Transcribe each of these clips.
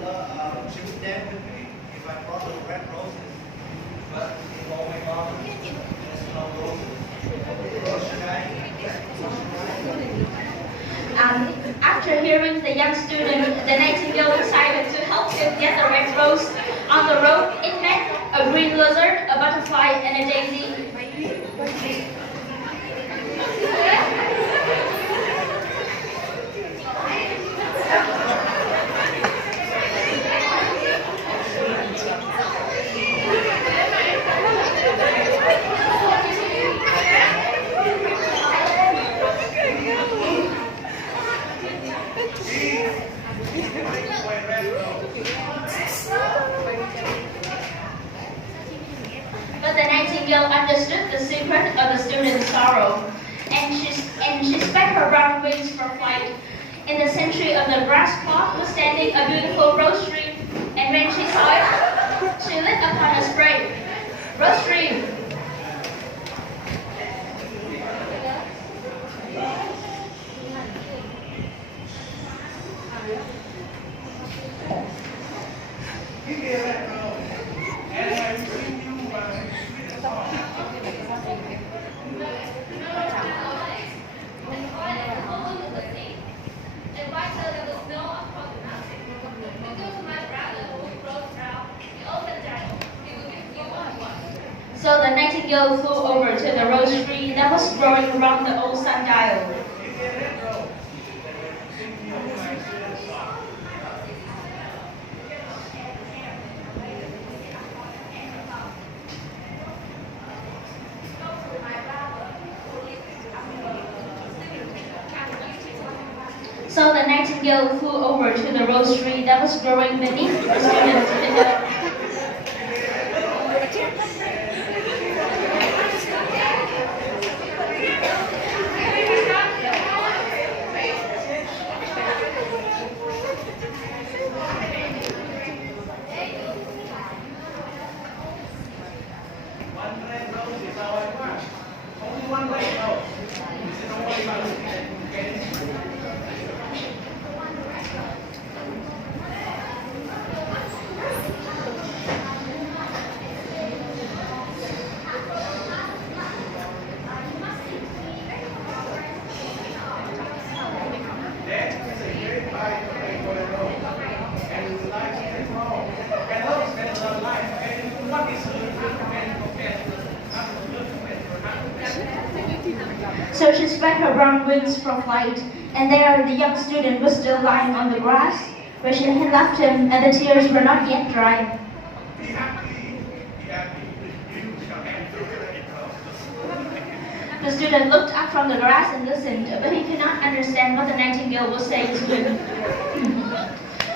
She would dance with me if I brought the red roses. But oh my God, there's no roses. Rose should After hearing the young student, the Nightingale decided to help him get the red rose. On the road, it met a green lizard, a butterfly, and a daisy. But the Nightingale understood the secret of the student's sorrow, and she spread her brown wings for flight. In the century of the grass plot was standing a beautiful rose tree, and when she saw it, she lit upon a spray. Rose tree! So the Nightingale flew over to the rose tree that was growing around the old sundial. So the Nightingale flew over to the rose tree that was growing beneath the student's window. So she spread her brown wings for flight, and there the young student was still lying on the grass, where she had left him, and the tears were not yet dry. The student looked up from the grass and listened, but he could not understand what the Nightingale was saying to him.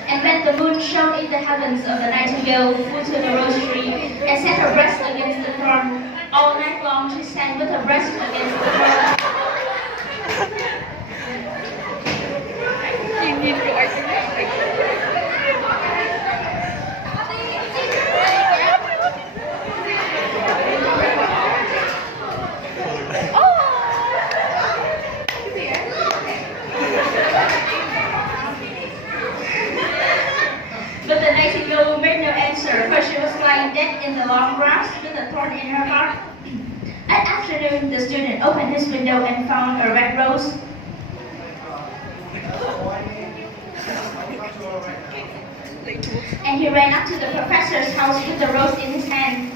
And when the moon shone in the heavens of the Nightingale flew to the rose tree and set her breast against the thorn. All night long she sang with her breast against the thorn. But the Nightingale made no answer, for she was lying dead in the long grass with a thorn in her heart. At afternoon, the student opened his window and found a red rose. And he ran up to the professor's house with the rose in his hand.